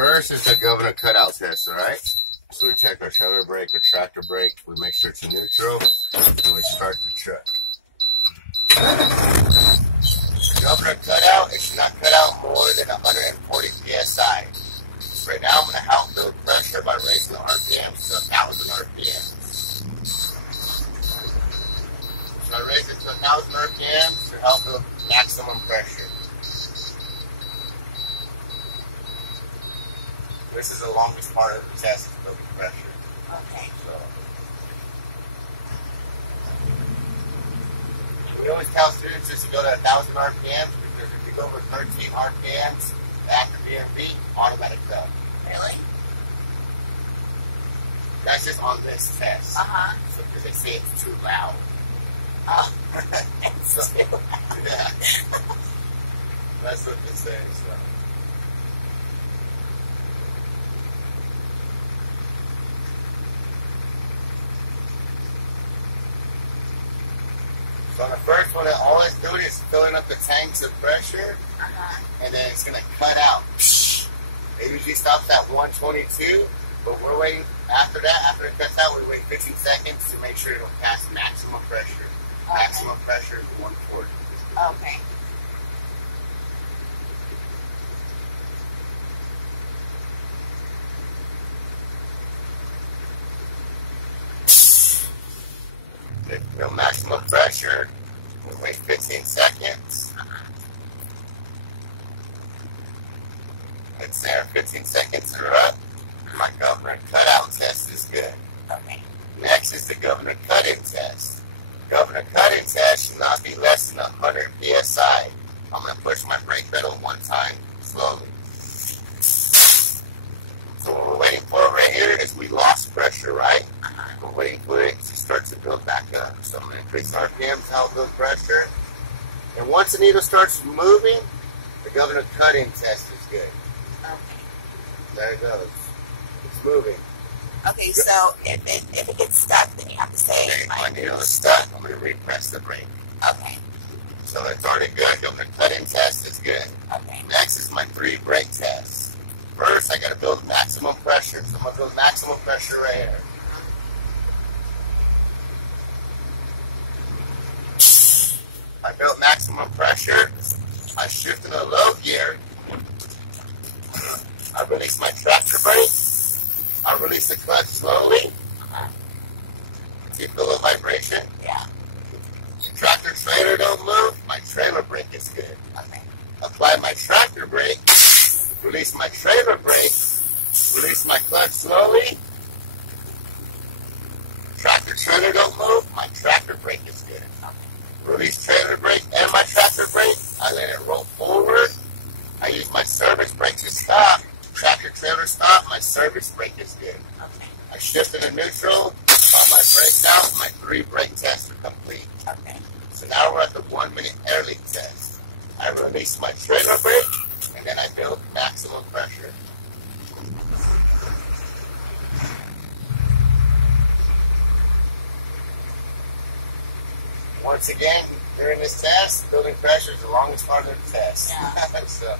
First is the governor cutout test, alright? So we check our trailer brake or tractor brake. We make sure it's neutral. And we start the truck. Governor cutout, it should not cut out more than 140 psi. So right now I'm going to help build pressure by raising the RPMs to 1,000 RPMs. So I raise it to 1,000 RPMs to help build maximum pressure. This is the longest part of the test, is building pressure. Okay. So, we always tell students just to go to 1,000 RPMs because if you go over 13 RPMs, after BMB, automatic failure. Really? That's just on this test. Uh-huh. So, because they say it's too loud. Oh. So, yeah. That's what they say. So. So on the first one, all it's doing is filling up the tanks of pressure, and then it's going to cut out. It usually stops at 122, but we're waiting after that. After it cuts out, we wait 15 seconds to make sure it'll pass maximum pressure. Okay. Maximum pressure is 140. Okay. No maximum pressure. We wait 15 seconds. It's there. 15 seconds are up. My governor cutout test is good. Okay. Next is the governor cut-in test. Governor cut-in test should not be less than 100 psi. I'm going to push my brake pedal one time slowly. So what we're waiting for right here is we lost pressure, right? We're waiting for it to start to build back up. So I'm going to increase RPM to help build pressure. And once the needle starts moving, the governor cut-in test is good. Okay. There it goes. It's moving. Okay, so if it gets stuck, then you have to say, Okay, my needle is stuck. I'm going to repress the brake. Okay. So that's already good. Governor cut-in test is good. Okay. Next is my 3 brake tests. First, I got to build maximum pressure. So I'm going to build maximum pressure right here. I built maximum pressure. I shift in a low gear. I release my tractor brake. I release the clutch slowly. See, feel the vibration? Yeah. The tractor trailer don't move. My trailer brake is good. Okay. Apply my tractor brake. Release my trailer brake. Release my clutch slowly. Tractor trailer don't move. My tractor brake is good. Release trailer brake and my tractor brake. I let it roll forward. I use my service brake to stop. Tractor trailer stop. My service brake is good. Okay. I shift into neutral. Pop my brakes out. My 3 brake tests are complete. Okay. So now we're at the 1-minute air leak test. I release my trailer brake and then I build maximum pressure. Once again, during this test, building pressure is the longest part of the test. Yeah. So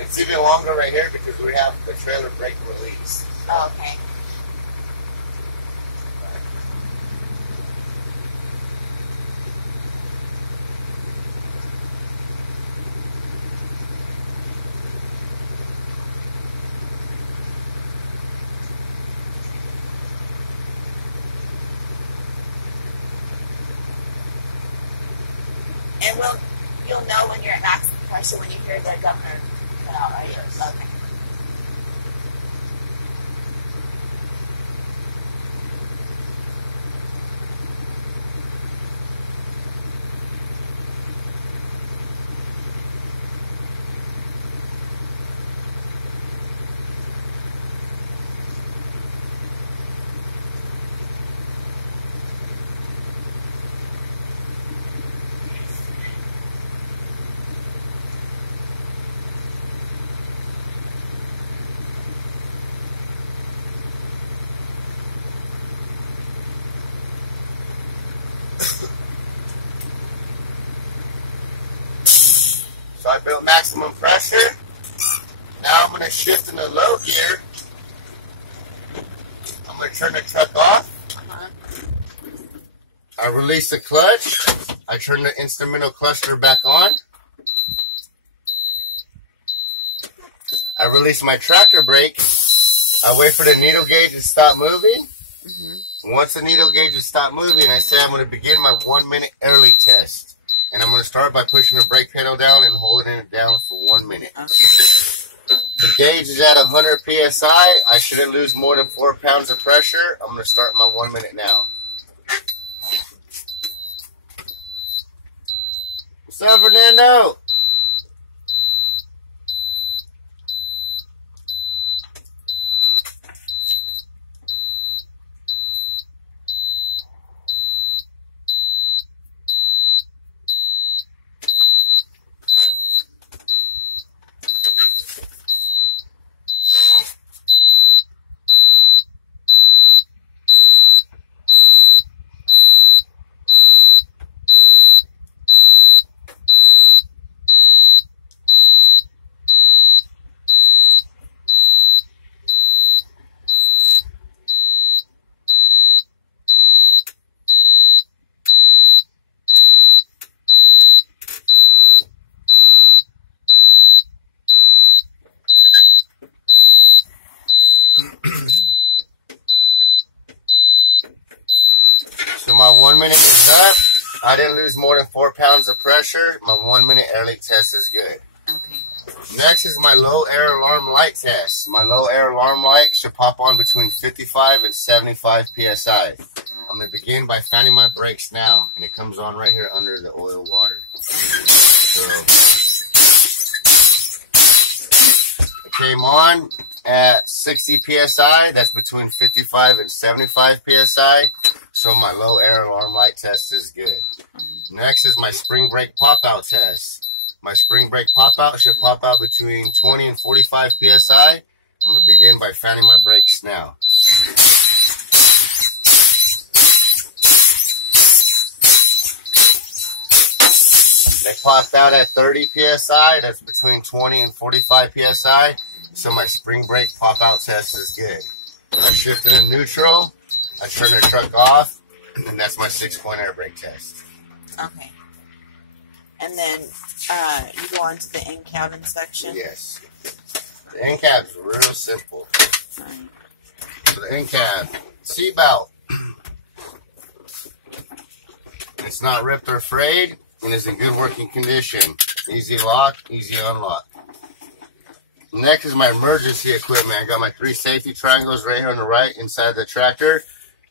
it's even longer right here because we have the trailer brake release. Okay. And you'll know when you're at maximum pressure when you hear the governor cut out, right? Yes. Okay. So I built maximum pressure. Now I'm going to shift in the low gear. I'm going to turn the truck off. I release the clutch. I turn the instrumental cluster back on. I release my tractor brake. I wait for the needle gauge to stop moving. Once the needle gauge has stopped moving, I say I'm going to begin my 1 minute air leak test. And I'm going to start by pushing the brake pedal down and holding it down for 1 minute. The gauge is at 100 psi. I shouldn't lose more than 4 pounds of pressure. I'm going to start my 1 minute now. What's up, Fernando? So my 1 minute is up. I didn't lose more than 4 pounds of pressure. My 1 minute air leak test is good. Okay. Next is my low air alarm light test. My low air alarm light should pop on between 55 and 75 psi. I'm going to begin by fanning my brakes now. And it comes on right here under the oil water. So it came on at 60 psi. That's between 55 and 75 psi. So my low air alarm light test is good. Next is my spring brake pop-out test. My spring brake pop-out should pop out between 20 and 45 psi. I'm going to begin by fanning my brakes now. They popped out at 30 psi. That's between 20 and 45 psi. So my spring brake pop-out test is good. I shifted in neutral. I turn the truck off, and that's my 6-point air brake test. Okay. And then you go on to the in-cabin section? Yes. The in-cab's real simple. Right. So the in-cab, seatbelt. It's not ripped or frayed, and is in good working condition. Easy lock, easy unlock. Next is my emergency equipment. I got my 3 safety triangles right here on the right inside the tractor.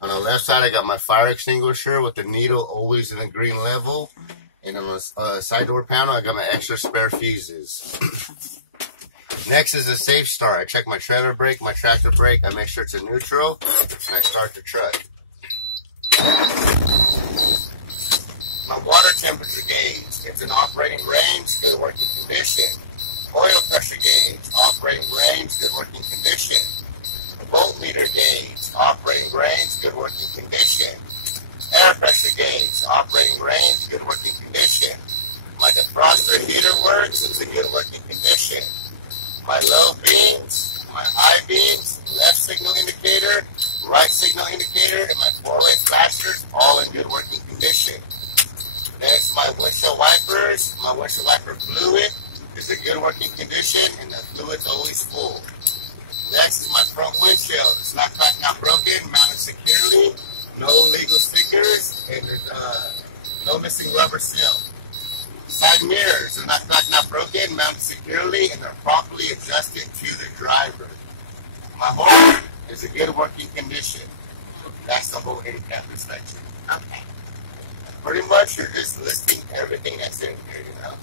On the left side, I got my fire extinguisher with the needle always in the green level. And on the side door panel, I got my extra spare fuses. Next is a safe start. I check my trailer brake, my tractor brake. I make sure it's in neutral, and I start the truck. My water temperature gauge. It's in operating range, good working condition. Oil pressure gauge, operating range, good working condition. Voltmeter gauge, operating range, good working condition. Air pressure gauge, operating range, good working condition. My defroster heater works, it's in good working condition. My low beams, my high beams, left signal indicator, right signal indicator, and my 4-way flashers, all in good working condition. Next, my windshield wipers, my windshield wiper fluid is in good working condition, and the fluid's always full. Next is my front windshield. It's not cracked, not broken, mounted securely, no illegal stickers, and there's no missing rubber seal. Side mirrors are not cracked, not broken, mounted securely, and they're properly adjusted to the driver. My horn is in good working condition. That's the whole in-cab inspection. Okay. Pretty much, you're just listing everything that's in here, you know.